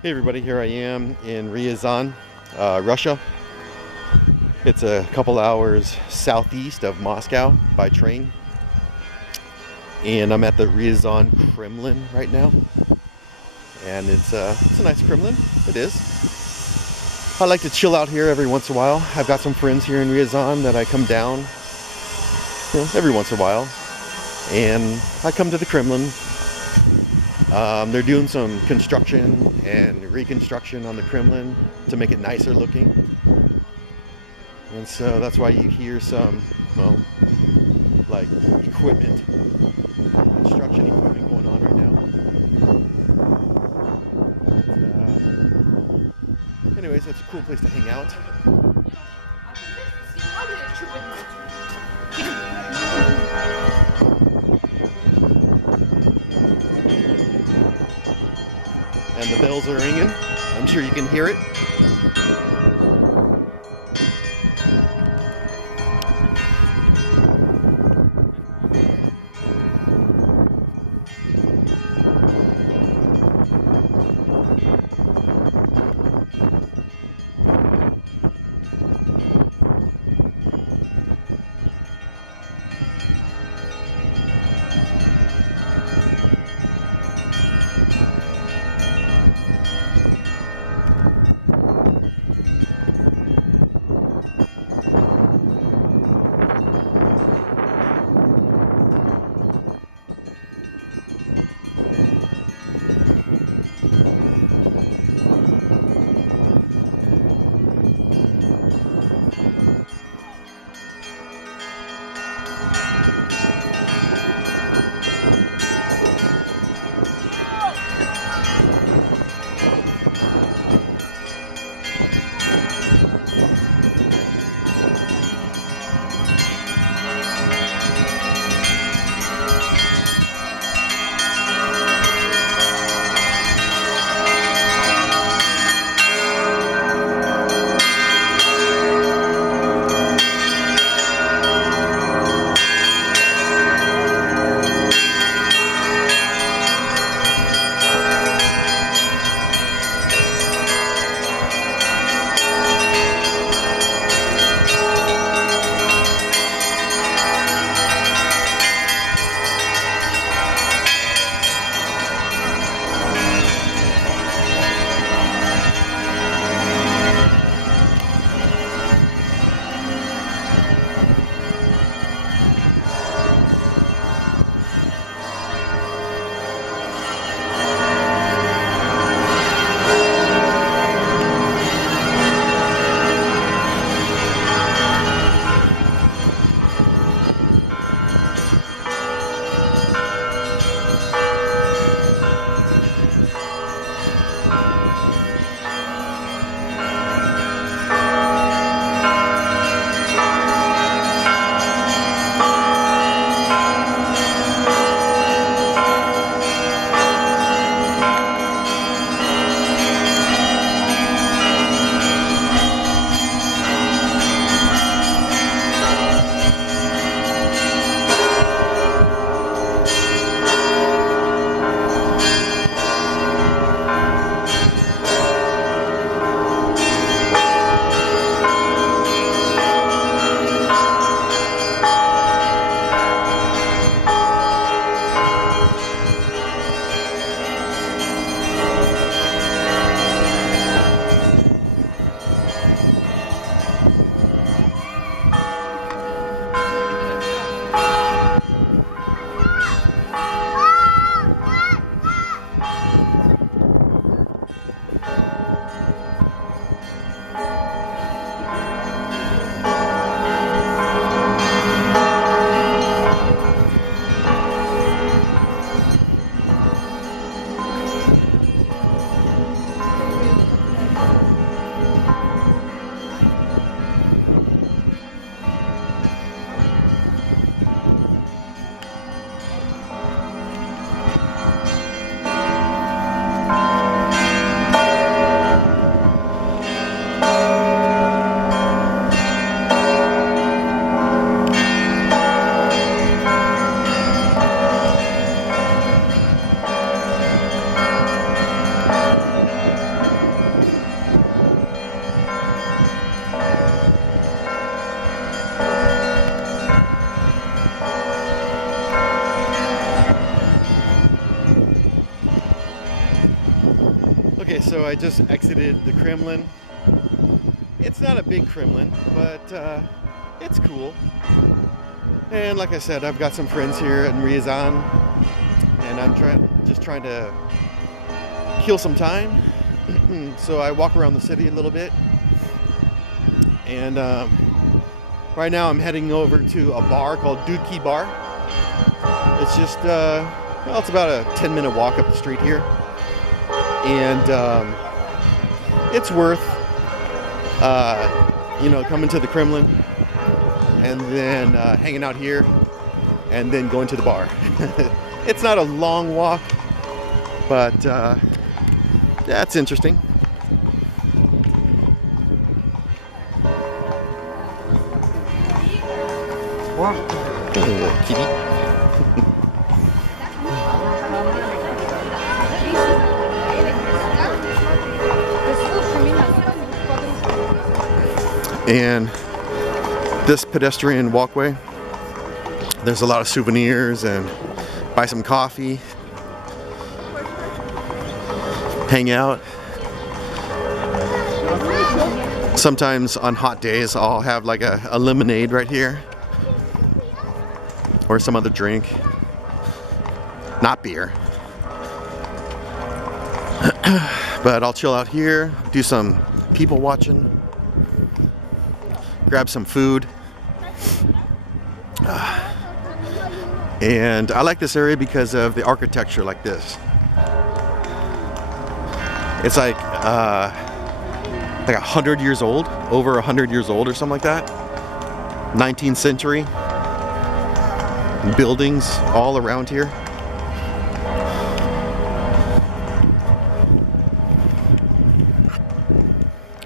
Hey everybody, here I am in Ryazan, Russia. It's a couple hours southeast of Moscow by train. And I'm at the Ryazan Kremlin right now. And it's a nice Kremlin. It is. I like to chill out here every once in a while. I've got some friends here in Ryazan that I come down, every once in a while. And I come to the Kremlin. They're doing some construction and reconstruction on the Kremlin to make it nicer looking. And so that's why you hear some, well, like equipment, construction equipment going on right now. Anyways, that's a cool place to hang out. And the bells are ringing. I'm sure you can hear it. Okay, so I just exited the Kremlin. It's not a big Kremlin, but it's cool. And like I said, I've got some friends here in Ryazan, and I'm just trying to kill some time. So I walk around the city a little bit, and right now I'm heading over to a bar called Dudki bar. It's just well, it's about a 10-minute walk up the street here, and it's worth coming to the Kremlin and then hanging out here and then going to the bar. It's not a long walk, but yeah, it's interesting. Kitty. And this pedestrian walkway, there's a lot of souvenirs, and buy some coffee, hang out. Sometimes on hot days I'll have like a lemonade right here, or some other drink, not beer. But I'll chill out here, do some people watching, grab some food. And I like this area because of the architecture like this. It's like 100 years old, over 100 years old or something like that. 19th century buildings all around here.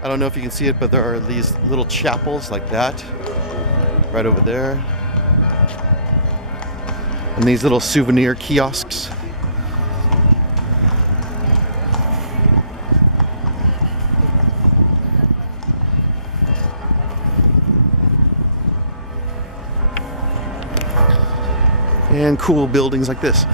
I don't know if you can see it, but there are these little chapels like that right over there, and these little souvenir kiosks. And cool buildings like this.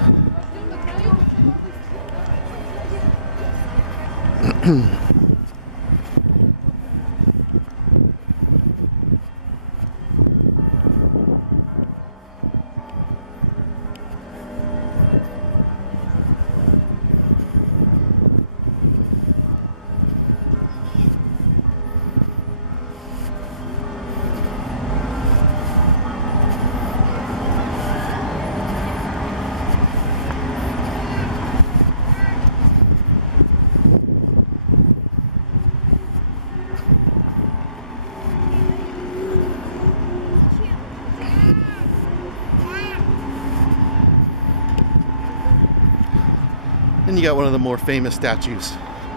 And you got one of the more famous statues,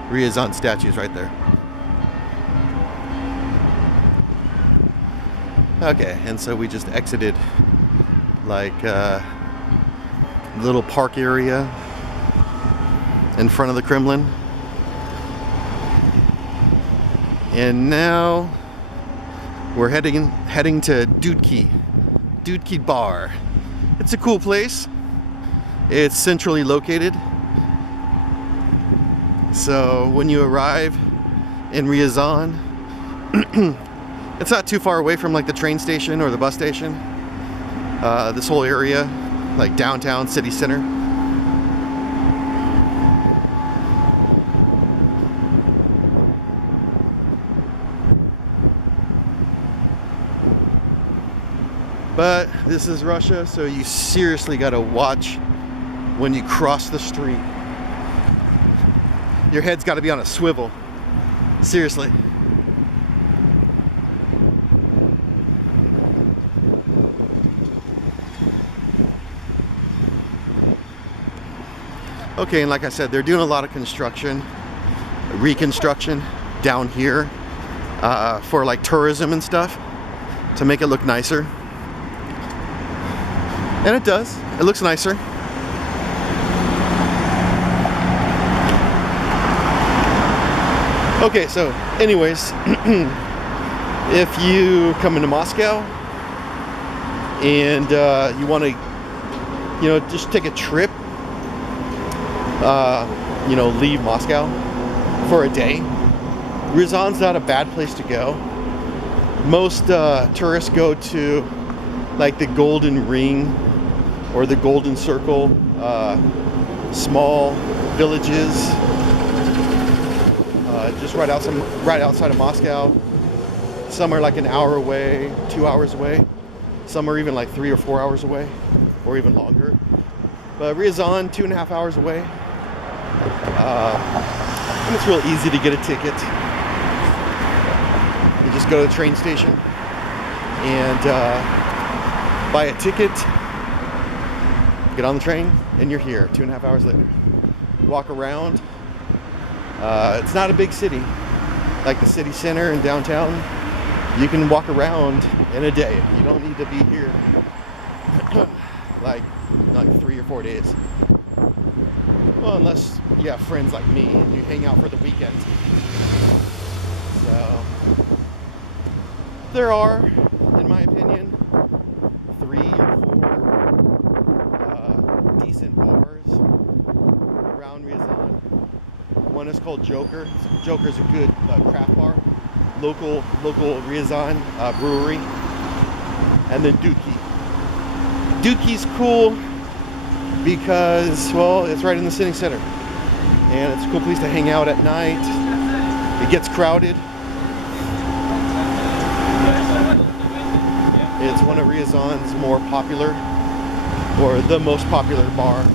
Ryazan statues right there. Okay, and so we just exited like a little park area in front of the Kremlin. And now we're heading to Dudki bar. It's a cool place. It's centrally located. So when you arrive in Ryazan, it's not too far away from like the train station or the bus station. This whole area, like downtown city center. But this is Russia, so you seriously gotta watch when you cross the street. Your head's got to be on a swivel. Seriously. Okay, and like I said, they're doing a lot of reconstruction down here for like tourism and stuff to make it look nicer. And it does. It looks nicer. Okay, so anyways, if you come into Moscow and you want to, just take a trip, leave Moscow, for a day. Ryazan's not a bad place to go. Most tourists go to like the Golden Ring or the Golden Circle, small villages just right outside of Moscow. Some are like an hour away, 2 hours away. Some are even like 3 or 4 hours away, or even longer. But Ryazan, 2.5 hours away. And it's real easy to get a ticket. You just go to the train station and buy a ticket, get on the train, and you're here 2.5 hours later. Walk around. It's not a big city, like the city center and downtown. You can walk around in a day. You don't need to be here like 3 or 4 days. Well, unless you have friends like me and you hang out for the weekend. So there are, in my opinion, 3 or 4 decent bars around Ryazan. One is called Joker. Joker's a good craft bar, local Ryazan brewery. And then Dudki. Dudki's cool because, well, it's right in the city center, and it's a cool place to hang out at night. It gets crowded. It's one of Ryazan's more popular, or the most popular bar.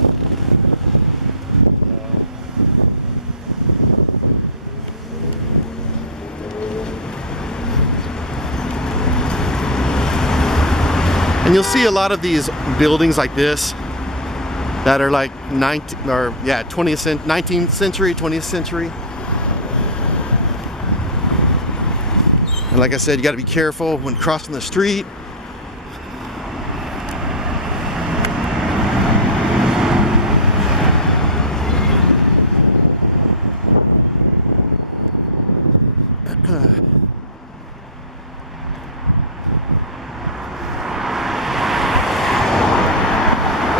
And you'll see a lot of these buildings like this that are like 19th century, 20th century. And like I said, you got to be careful when crossing the street.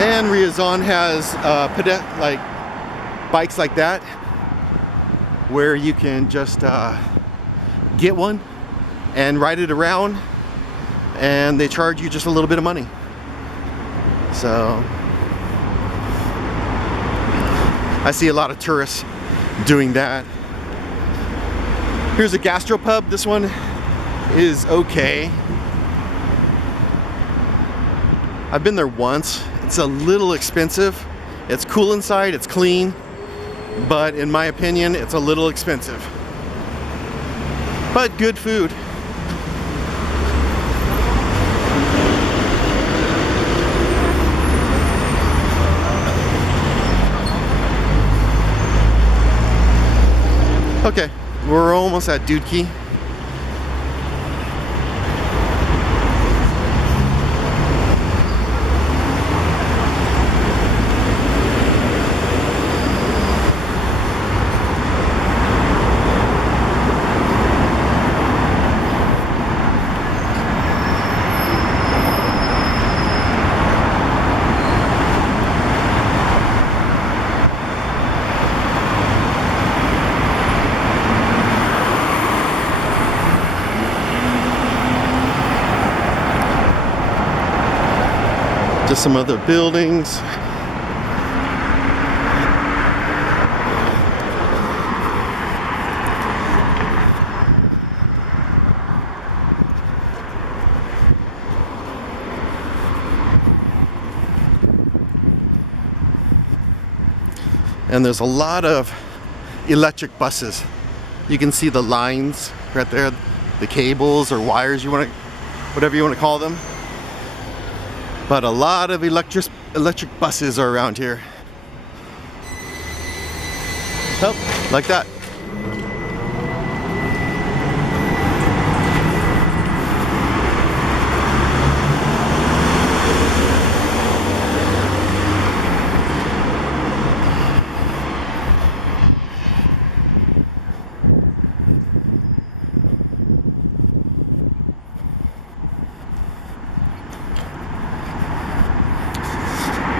And Ryazan has like bikes like that, where you can just get one and ride it around, and they charge you just a little bit of money. So I see a lot of tourists doing that. Here's a gastropub. This one is okay. I've been there once. It's a little expensive. It's cool inside, it's clean, but in my opinion, it's a little expensive. But good food. Okay, we're almost at Dudki. Just some other buildings. And there's a lot of electric buses. You can see the lines right there, the cables or wires, whatever you want to call them. But a lot of electric buses are around here. Oh, like that.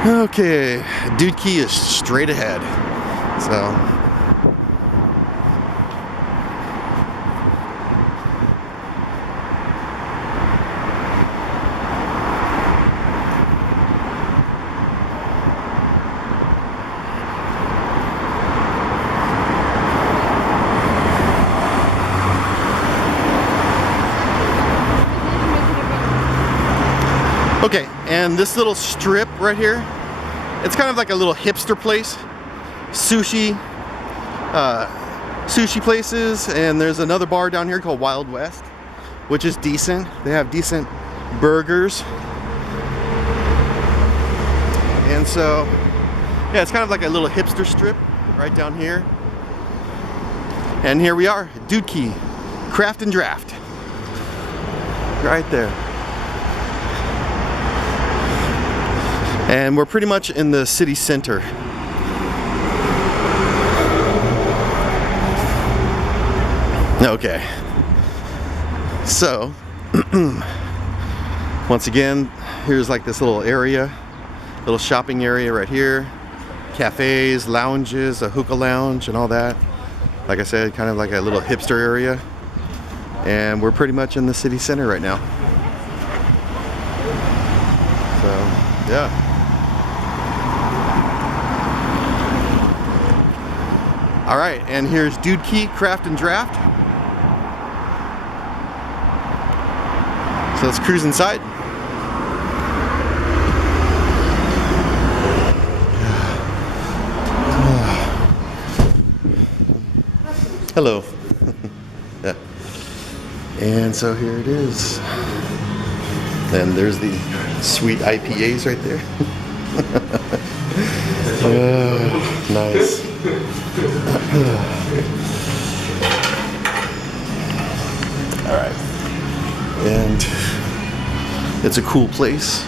Okay, Dudki is straight ahead. So and this little strip right here, it's kind of like a little hipster place. Sushi places, and there's another bar down here called Wild West, which is decent. They have decent burgers. And so, yeah, it's kind of like a little hipster strip right down here. And here we are, Dudki, Craft and Draft. Right there. And we're pretty much in the city center. Okay. So, once again, here's like this little area, little shopping area right here. Cafes, lounges, a hookah lounge and all that. Like I said, kind of like a little hipster area. And we're pretty much in the city center right now. So, yeah. All right, and here's Dudki, Craft and Draft. So let's cruise inside. Hello. Yeah. And so here it is. And there's the sweet IPAs right there. Nice. All right. And it's a cool place.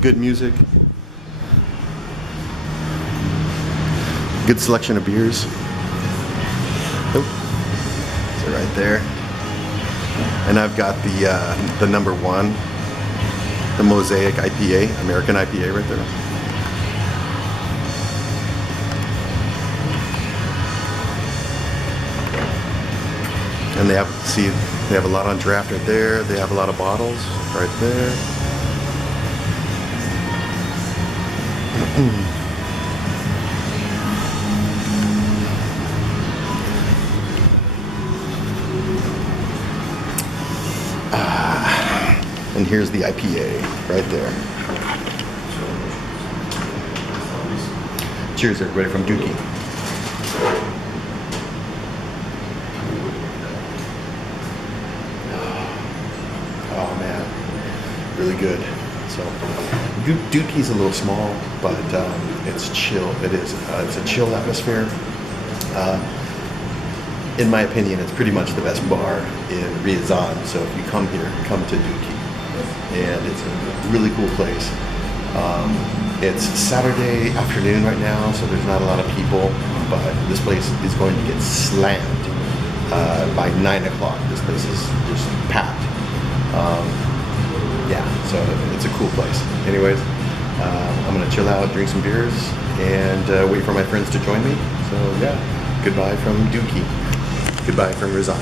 Good music. Good selection of beers. Oh, so right there. And I've got the number one, the Mosaic IPA, American IPA right there. And they have a lot on draft right there. They have a lot of bottles right there. And here's the IPA right there. Cheers, everybody, from Dudki. Oh man, really good. So Dudki's a little small, but it's chill. It is. It's a chill atmosphere. In my opinion, it's pretty much the best bar in Ryazan. So if you come here, come to Dudki. And it's a really cool place. It's Saturday afternoon right now, so there's not a lot of people, but this place is going to get slammed by 9 o'clock. This place is just packed. Yeah, so it's a cool place. Anyways, I'm gonna chill out, drink some beers, and wait for my friends to join me. So yeah, goodbye from Dudki. Goodbye from Ryazan.